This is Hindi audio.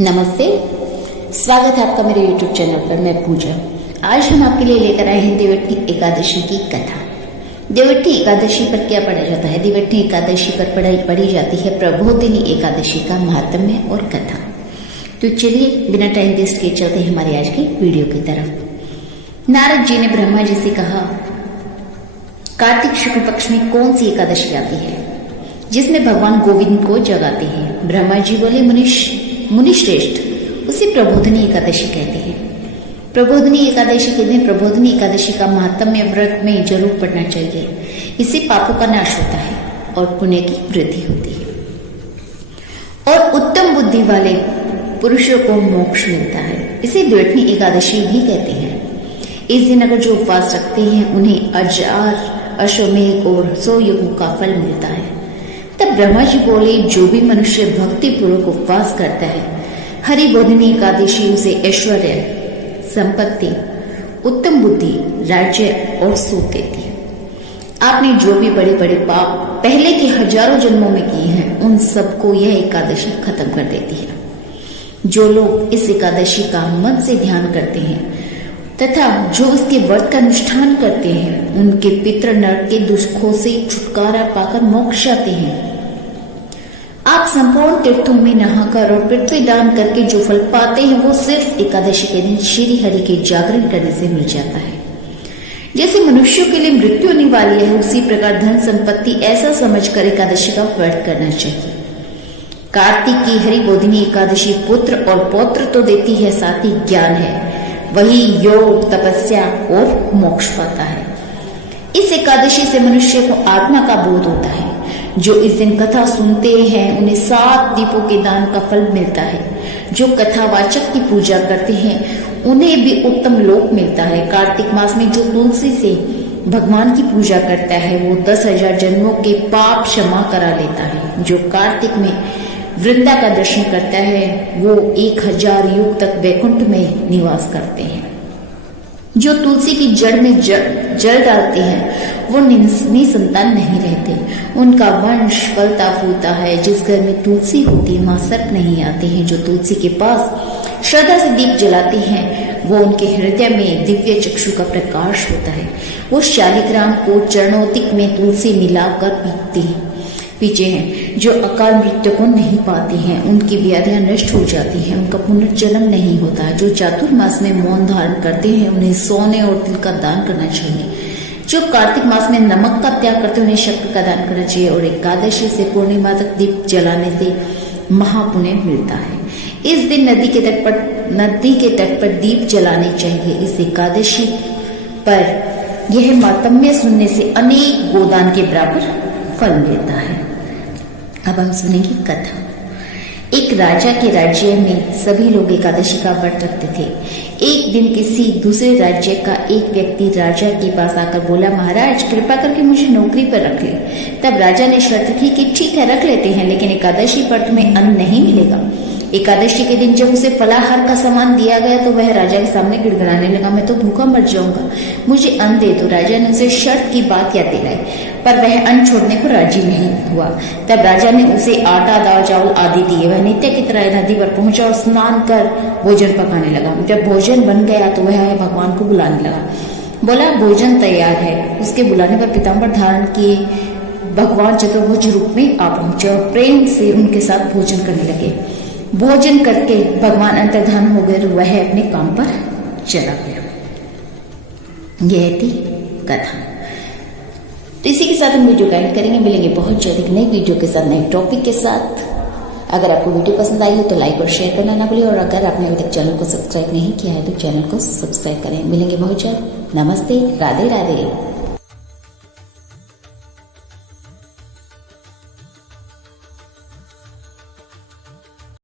नमस्ते, स्वागत है आपका मेरे YouTube चैनल पर। मैं पूजा। आज हम आपके लिए लेकर आए हैं देवोत्नी एकादशी की कथा। देवोत्नी एकादशी पर क्या पढ़ा जाता है? देवोत्नी एकादशी पर पढ़ी जाती है प्रबोधिनी एकादशी का महात्म्य और कथा। तो चलिए बिना टाइम वेस्ट किए चलते हैं हमारे आज की वीडियो की तरफ। नारद जी ने ब्रह्मा जी से कहा, कार्तिक शुक्ल पक्ष में कौन सी एकादशी आती है जिसमें भगवान गोविंद को जगाते हैं? ब्रह्मा जी बोले, मुनि श्रेष्ठ, उसे प्रबोधिनी एकादशी कहते हैं। प्रबोधिनी एकादशी के दिन प्रबोधिनी एकादशी का महात्म्य व्रत में जरूर पढ़ना चाहिए। इससे पापों का नाश होता है और पुण्य की वृद्धि होती है और उत्तम बुद्धि वाले पुरुषों को मोक्ष मिलता है। इसे देवोत्नी एकादशी भी कहते हैं। इस दिन अगर जो उपवास रखते हैं उन्हें अजार, अश्वमेध और 100 यज्ञों का फल मिलता है। तब ब्रह्मा जी बोले, जो भी मनुष्य भक्ति पूर्वक उपवास करता है, हरि बोधिनी एकादशी उसे ऐश्वर्य, संपत्ति, उत्तम बुद्धि, राज्य और सुख देती है। आपने जो भी बड़े बड़े पाप पहले के हजारों जन्मों में किए हैं, उन सबको यह एकादशी खत्म कर देती है। जो लोग इस एकादशी का मन से ध्यान करते हैं तथा जो उसके व्रत का अनुष्ठान करते हैं, उनके पितृ नरक के दुखों से छुटकारा पाकर मोक्ष जाते हैं। आप संपूर्ण तीर्थों में नहाकर और पृथ्वी दान करके जो फल पाते हैं, वो सिर्फ एकादशी के दिन श्री हरि के जागरण करने से मिल जाता है। जैसे मनुष्यों के लिए मृत्यु होने वाली है, उसी प्रकार धन संपत्ति ऐसा समझकर एकादशी का व्रत करना चाहिए। कार्तिक की हरि बोधिनी एकादशी पुत्र और पौत्र तो देती है, साथ ही ज्ञान है, वही योग, तपस्या और मोक्ष पाता है। इस एकादशी से मनुष्य को आत्मा का बोध होता है। जो इस दिन कथा सुनते हैं उन्हें 7 दीपों के दान का फल मिलता है। जो कथावाचक की पूजा करते हैं उन्हें भी उत्तम लोक मिलता है। कार्तिक मास में जो तुलसी से भगवान की पूजा करता है, वो 10,000 जन्मों के पाप क्षमा करा लेता है। जो कार्तिक में वृंदा का दर्शन करता है, वो 1000 युग तक वैकुंठ में निवास करते हैं। जो तुलसी की जड़ में जल डालते हैं, वो निसंतान नहीं रहते। उनका वंश फलता फूलता है। जिस घर में तुलसी होती है, वहां सर्प नहीं आते हैं। जो तुलसी के पास श्रद्धा से दीप जलाते हैं, वो उनके हृदय में दिव्य चक्षु का प्रकाश होता है। वो शालिग्राम को चरणोतिक में तुलसी मिलाकर पीते हैं। जो अकाल मृत्यु को नहीं पाते हैं, उनकी व्याधियां नष्ट हो जाती हैं, उनका पुनर्जन्म नहीं होता है। जो चातुर्मास में मौन धारण करते हैं, उन्हें सोने और तिल का दान करना चाहिए। जो कार्तिक मास में नमक का त्याग करते हैं, उन्हें शक्कर का दान करना चाहिए। और एकादशी से पूर्णिमा तक दीप जलाने से महापुण्य मिलता है। इस दिन नदी के तट पर दीप जलाने चाहिए। इस एकादशी पर यह महात्म्य सुनने से अनेक गोदान के बराबर फल मिलता है। अब हम सुनेंगे कथा। एक राजा के राज्य में सभी लोग एकादशी का व्रत रखते थे। एक दिन किसी दूसरे राज्य का एक व्यक्ति राजा के पास आकर बोला, महाराज कृपा करके मुझे नौकरी पर रख ले। तब राजा ने शर्त की कि ठीक है, रख लेते हैं, लेकिन एकादशी पर तुम्हें अन्न नहीं मिलेगा। एकादशी के दिन जब उसे फलाहार का सामान दिया गया तो वह राजा के सामने गिड़गिड़ाने लगा, मैं तो भूखा मर जाऊंगा, मुझे अन्न दे दो। राजा ने उसे शर्त की बात याद दिलाई, पर वह अन्न छोड़ने को राजी नहीं हुआ। तब राजा ने उसे आटा, दाल, चावल आदि दिए। वह नित्य की तरह नदी पर पहुंचा और स्नान कर भोजन पकाने लगा। जब भोजन बन गया तो वह भगवान को बुलाने लगा। बोला, भोजन तैयार है। उसके बुलाने पर पीताम्बर धारण किए भगवान चतुर्भुज रूप में आ पहुंचे और प्रेम से उनके साथ भोजन करने लगे। भोजन करके भगवान अंतर्धान हो गए, वह अपने काम पर चला गया। यह थी कथा। तो इसी के साथ हम वीडियो का एंड करेंगे। मिलेंगे बहुत जल्द एक नई वीडियो के साथ, नए टॉपिक के साथ। अगर आपको वीडियो पसंद आई हो तो लाइक और शेयर करना ना भूलिए, और अगर आपने अभी तक चैनल को सब्सक्राइब नहीं किया है तो चैनल को सब्सक्राइब करें। मिलेंगे बहुत जल्द। नमस्ते, राधे राधे।